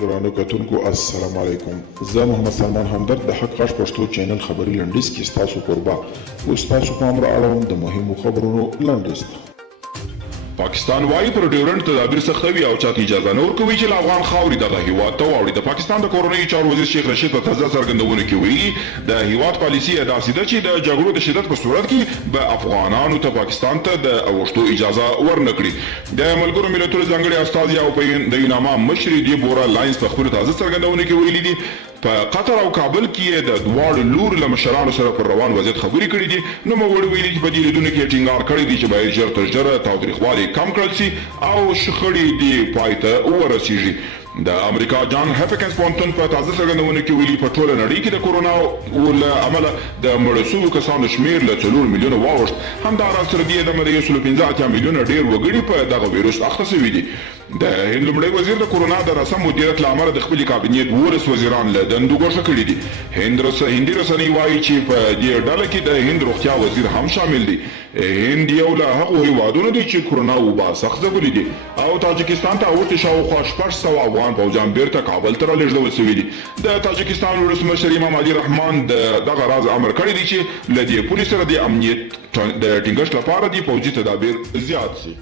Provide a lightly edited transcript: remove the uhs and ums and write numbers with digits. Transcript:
درانه کتونکو السلام علیکم. زه محمد سلمان همدرد د حق غږ پښتو چینل خبري لنډیز کې ستاسو کوربه اوس تاسو پام را اړوم د مهمو خبرونو لنډیز ته. پاکستان وايي پر ډیورنډ تدابیر سختوي او چاته اجازه نه ورکوي چې افغان خاورې دغه هیواد ته واوړي. د پاکستان د کورنیو چارو وزیر شیخ رشید په تازه څرګندونه کې ویلي د هیواد پالیسي داسې ده چې د جګړو د شدت په صورت کې به افغانانو ته پاکستان ته د اوښتو اجازه ورنکړي. د ملګرو ملتونو ځانګړي استازي او د یوناما مشر دیبورا لاینز په خپل تازه څرګندونه کې ویلي دي په قطر او کابل کې د دواړو لورو له مشرانو سره پر روان وضعیت خبرې کړې دي. نو موږ ویلي چې په دې لیدونو کې ټینګار کړی دی چې باید ژر تر ژره تاوتریخوالی کم کړل شي او شخړې دې پای ته ورسیږي. د امریکا جان هاپکینز پونتون په تازه څرګندونه کې ویلي په ټوله نړۍ کې د کورونا له امله د مړو شویو کسانو شمېر له 4 میلیونه واوښت. همداراز تر دې دمه د 115 میلیونه ډېر وګړي په دغه ویروس اخته شوي دي. د هند لومړی وزیر د کورونا د رسم مدیریت له امله د خپلې کابینې 12 وزیران له دندو ګوښه کړي دي. هندي رسنۍ وایي چې په دې ډله کې د هند روغتیا وزیر هم شامل دی. هند یو له هغو هیوادونو دی چې کورونا وبا سخت ځپلي دي او تاجکستان ته اوښتې شاوخوا 600 افغان پوځیان بیرته کابل ته رالېږدول شوي دي. د تاجکستان ولسمشر امام علي رحمان دغه راز امر کړی دی چې له دې پولې سره د امنیت د ټینګښت لپاره د پوځي تدابیر زیات شي.